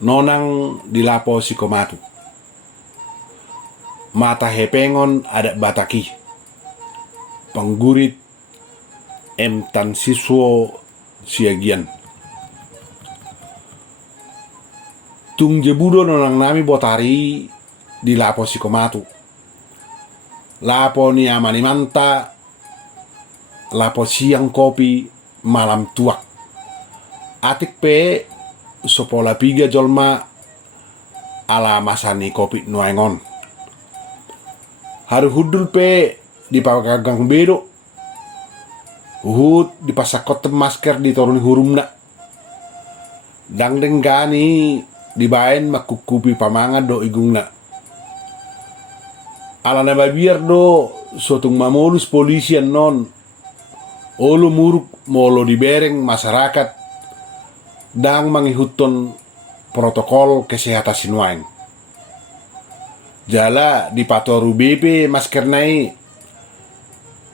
nonang dilapo si komatu. Mata hepengon ada bataki. Penggurit tan siswo siagian. Tung jebudo nonang nami botari dilapo si komatu. Lapo ni amani manta, lapo siang kopi, malam tuak. Atik pe sopola piga jolma ala masani kopi nuangon. Haru hudul pe di pagagang bedo. Uhud di pasakot masker di toruni hurumna. Dang denggani dibaen makukupi pamanga do igungna. Ala na babiar do sotung mamolus polisi non. Olo muruk molo dibereng masyarakat dang mangihutton protokol kesehatan sinuain. Jala di patoru BP masker nai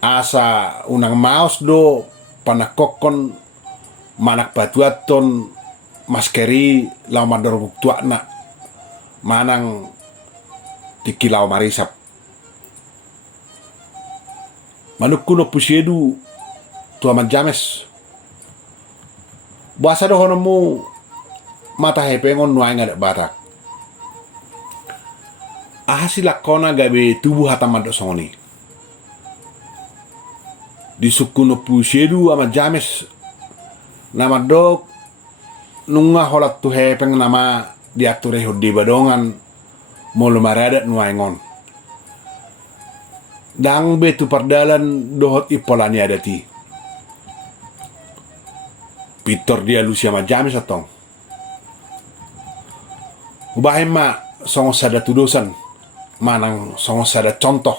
asa unang maos do panakokon manak batuaton maskeri lama dorobuk tuakna manang tikilau marisap. Manukuno pusiedu tuaman james. Bahasa do honomu mata hepengon nuai ngadak batak. Ahasila kona gabe tubuh hatamado songoni. Di sukuno pusiedu ama james nama dok nunga holat tu hepeng nama diatur di badongan molo maradat nuai ngon. Dang betu pardalan dohot ipolani adati. Pitor dia lusia ma jamis atong. Ubahem ma songo sada tudosan manang songo sada contoh.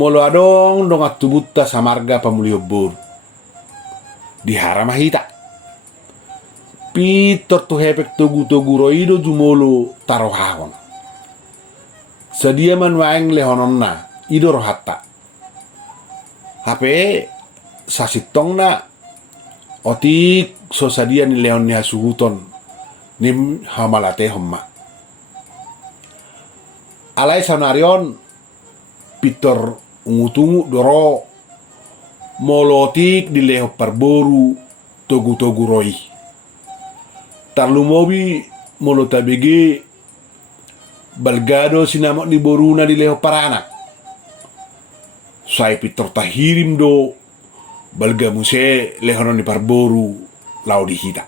Molo adong dong atubutta samarga pamulio bor. Di haramahita. Pitor tu hepek togu roido jumolo tarohahon. Sedia man waeng lehononna ido rohatta. Hape sasitong na otik so sadia ni leon ni hasuhuton nim hamalate homma. Alai sanarion pitor ungutungu doro molotik di leho parboru togu roi. Tarlumobi molotabege balgado sinamot ni boruna di leho paranak. Sai pitor tahirim do balga muse lehono ni parboru lau dihita.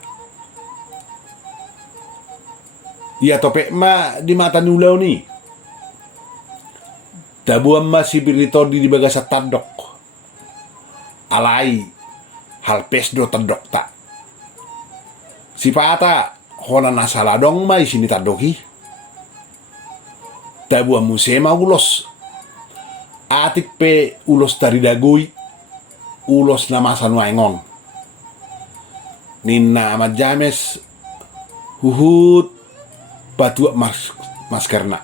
Ia topek ma di mata nulau ni. Tabuan ma si birito di bagasa tadok. Alai hal pesdo tadok tak. Si pata hona nasaladong ma isini tadoki. Tabuan musema ulos. Atik pe ulos dari dagui. Ulos nama sanuaingon. Nina amat james. Huhut. Batuak maskerna.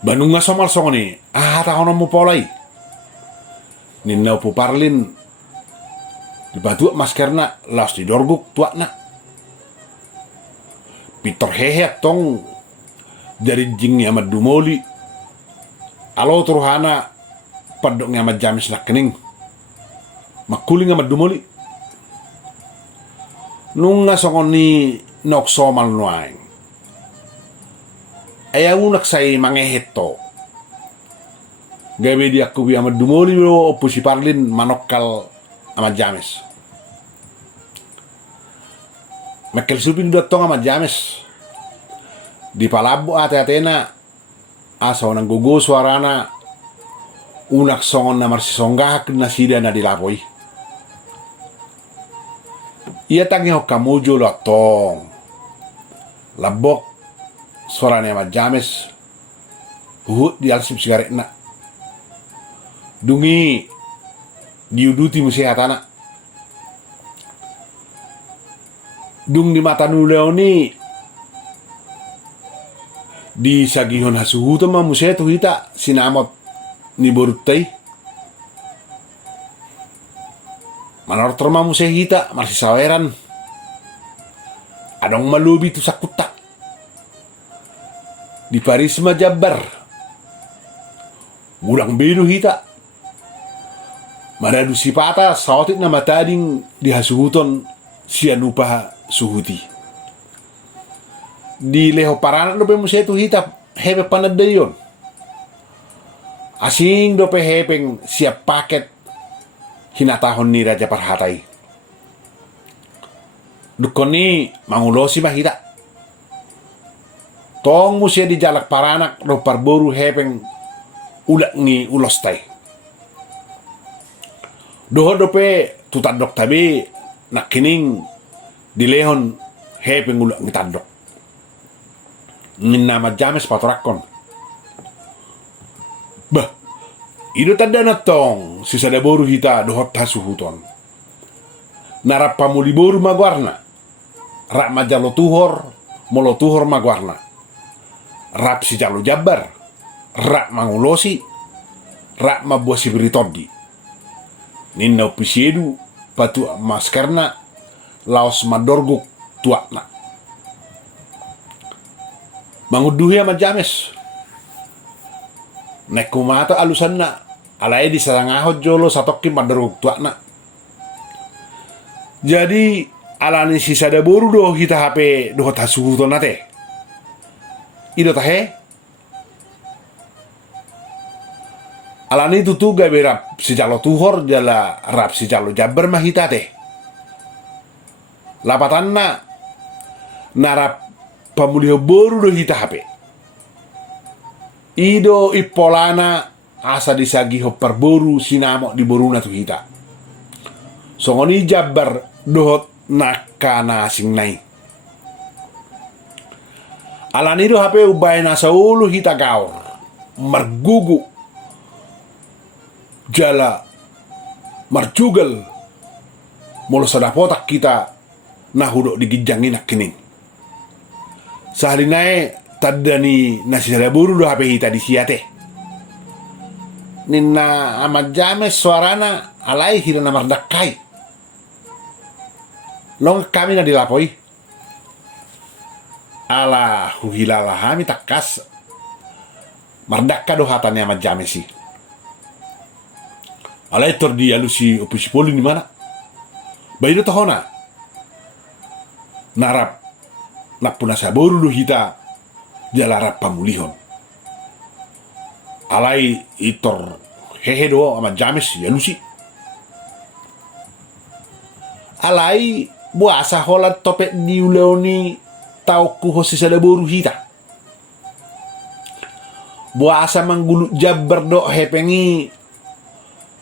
Banunga somal songoni. Tahono mo polai. Nina upu parlin. Di batuak maskerna. Las di dorguk tuakna. Pitor hehet tong dari jingnya amat dumoli. Alo turuhana padoknya amat jamis nak kening. Makuling amat dumoli. Nunga songoni nok somal nuaing. Ayaunak say mangehet to. Gawe dia kubi amat dumoli lo opusi parlin manokal amat jamis. Mekel supin datong amat james. Di palabo ate-atena asa onang gugu suarana unak songon na marsisonggahak na sida na dilapoi. Ia tangi ho kamujo lo atong. Labok suarana amat james. Huhut di alsip sigaret na. Dungi diuduti musihatana. Dung di mata nuleo ni di sagihon hasuhuto ma museto hita sinamot ni borutai Manor termamu sehita marsi saweran. Adong malubi tu sakuta. Di Parisma Jabbar. Bulang bedu hita. Madadu sipata sawatit na matading dihasuhuton sianupa suhuti. Di leho paranak dope musetu hita hepe panad dayon. Asing dope hepeng siap paket hinatahon ni Raja Parhatai. Dukon ni mangulosi mahita. Tong musia di jalak paranak do parboru hepeng ulak ni ulostai. Doho dope tutadok tabi nak kining dilehon hepeng ulak ni tadok. Ngin nama James patorakon. Bah, ido tada na tong si sadaboru hita dohot hasuhuton. Narap pamuliboru magwarna. Rak majalo tuhor, molo tuhor magwarna. Rap si jalo Jabbar. Rak mangulosi. Rak mabuasi beritodi. Ninna upisiedu patu maskarna laos madorguk tuakna. Manguduhi ama James. Nekumata alusan na alay di sarangahot jolo satokin madorguk tuakna. Jadi alani si sadaboru do hita hape dohot hasuhuton nate. Ido tahe alani tutu gabe rap si jalo tuhor jala rap si jalo Jabbar mahita teh. Lapatanna narap pamulih boru do hita hape. Ido ipolana asa disagi ho perboru sinamo di boruna tu hita. Songoni Jabbar dohot nakana sing nai. Alani do hape ubay na sa ulu hita gaur. Margugu. Jala marjugal. Molo sadapotak kita nahudok digijangin nak kining. Sahalinae tadda ni nasi sadaboru do hape hita di siate. Ninna amat James suarana alai hirana mardakai. Long kami na dilapoi. Ala huhilala hami takas mardakka do hatannya amat James si. Alai tordi alusi opisi poli ni mana? Bayido tahona. Narap nak puna saboru do hita jalarap pamulihon. Alai itor hehe do amat James ya lusi. Alai buasa holat topet di uleoni tauku hosi sadaboru hita. Buasa manggulu Jabbar do hepengi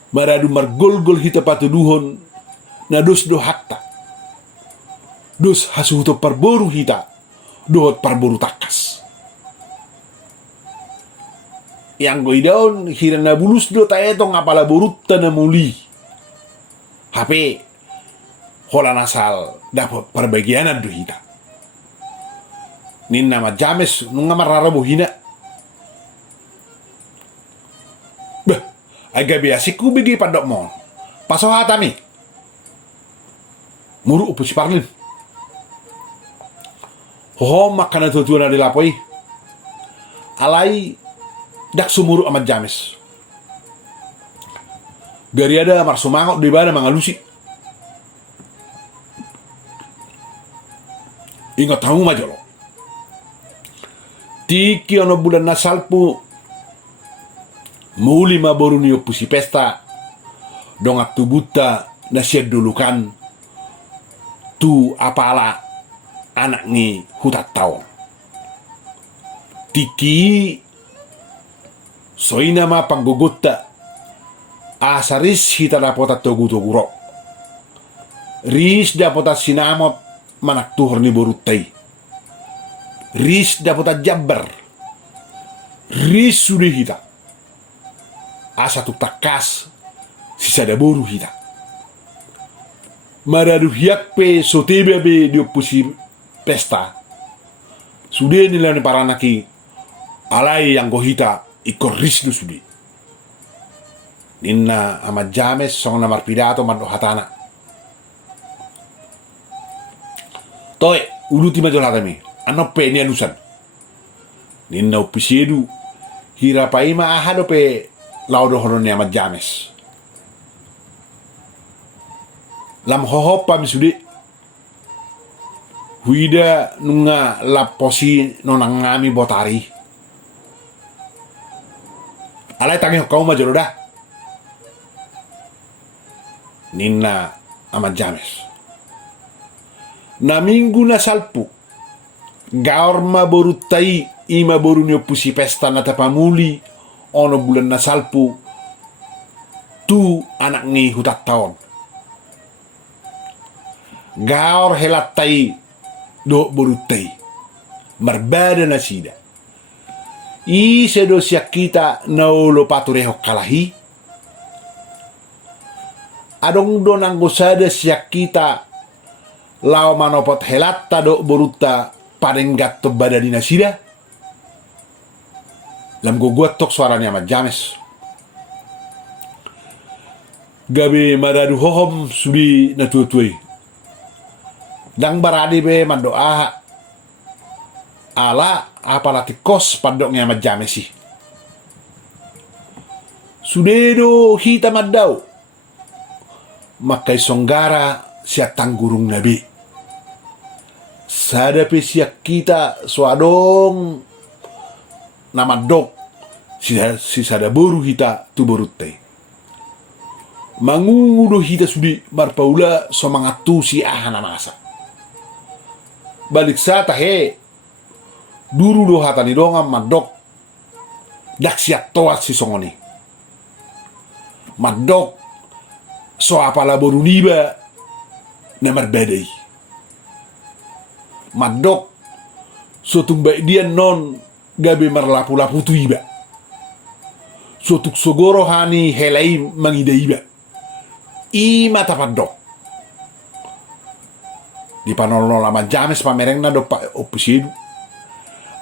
maradu margol-gol hita patuduhon na dos do hatta. Dos hasuhuto parboru hita dohot parboru takas. Yang goidaon hirana bulus do taetong apala borutta na muli. HP hola nasal dapat perbagianan do hita. Ninna ma James nunga mararabu hina. Bah, aga biasiku bigi padok mon. Paso hatami. Muru upu si parlin. Ho makana tutuana dilapoi. Alai dak sumuru amat James. Gari ada marsumangok di bana mangalusi. Ingat tamu majolo. Tiki ono bulan nasalpu muli maboru ni opusi pesta dongak tu buta nasiad dulukan tu apala anak ni hutat tau. Tiki soina ma panggugutta asaris hita dapota togu-toguro. Ris dapota sinamot manak tuhor ni borutay. Ris dapota Jabbar. Ris sudah hita. Asa tu takas si sadaboru hita. Maradu hiak pe sotebe be diopusi pesta. Sudah nilai para naki alai yang gohita ikor ris du sudi. Ninna amat James song namar pidato mando hatana. Toe, uluti majolatami. Ano pe ni alusan. Ninna upisiedu. Hira pa ima ahado pe laudo horon ni Amat James. Lam hohop pa misudi. Huida nunga laposi nonangami botari. Alay tangi kau majoloda. Ninna Amat James. Na minggu na salpu. Gaor ma boru tai ima boru nyo pusi pesta na tapamuli ono bulan na salpu tu anak ni hutat taon. Gaor helat tai do boru tai marbada na sida. I sedo siak kita na ulo patureho kalahi. Adong do nanggo sada siak kita lao manopot helatta do boruta padeng gatto badani nasida. Lam guguat tok suaranya Amat James. Gabe madadu hohom sudi na tuai. Dang baradi be mandoa ala apalati kos padoknya Amat James sih. Sudedo hita madau. Makai songgara siak tanggurung nabi. Sada pe siak kita suadong nama dok si sada boru hita tu borute. Mangungudo hita sudi marpaula somangatu si ahana masa. Balik sa tahe duru do hatani donga madok dak siak toat si songoni. Madok so apala boru niba na marbedai. Madok so tumbai dia non gabe marlapu-lapu tu iba. So tuk sogoro hani helai mangida iba. I mata padok. Di panolol Amat James pamereng na do pa opusiedu.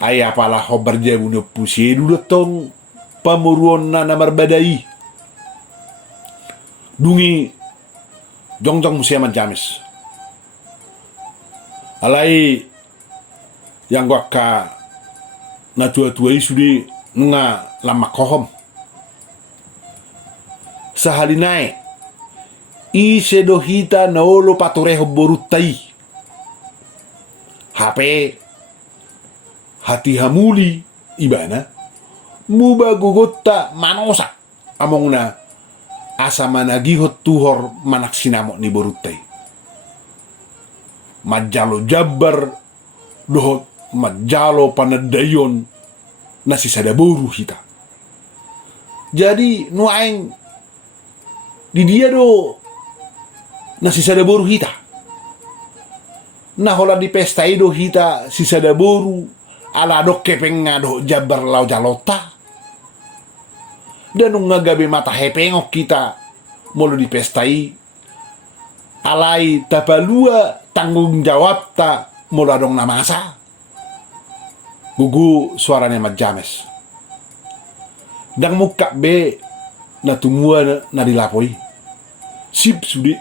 Ay apala hobar jabu ni opusiedu dotong pamuruon na marbedai. Dungi jongjong musia Amat James. Alai yang gua ka na tua-tuai sudi nunga lama kohom. Sahalinai i sedo hita na olo patureho borutai. HP hati hamuli ibana muba gugota manosa among na asa managihot tuhor manak sinamo ni borutai. Majalo jabar dohot majalo panadayon na si sadaboru hita. Jadi nuaing di dia do na si sadaboru hita. Nah hola di pesta do hita si sadaboru ala do kepeng ngado jabar lau jalota. Dan gabe mata hepengok kita molo di pestai alai tapalua tanggung jawab ta muladong namasa. Gugu suaranya Amat James. Dang muka be na tumua na dilapoi. Sip sudi.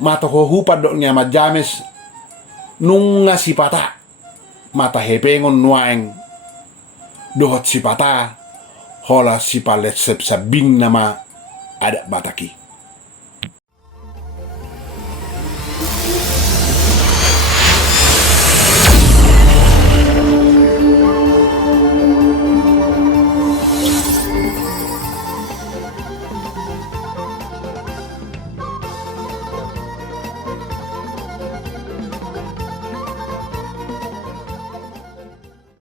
Mata hohu padoknya Amat James nung si pata. Mata hepengon nuaeng dohot si pata. Hola si palet sep sabing nama ada bataki.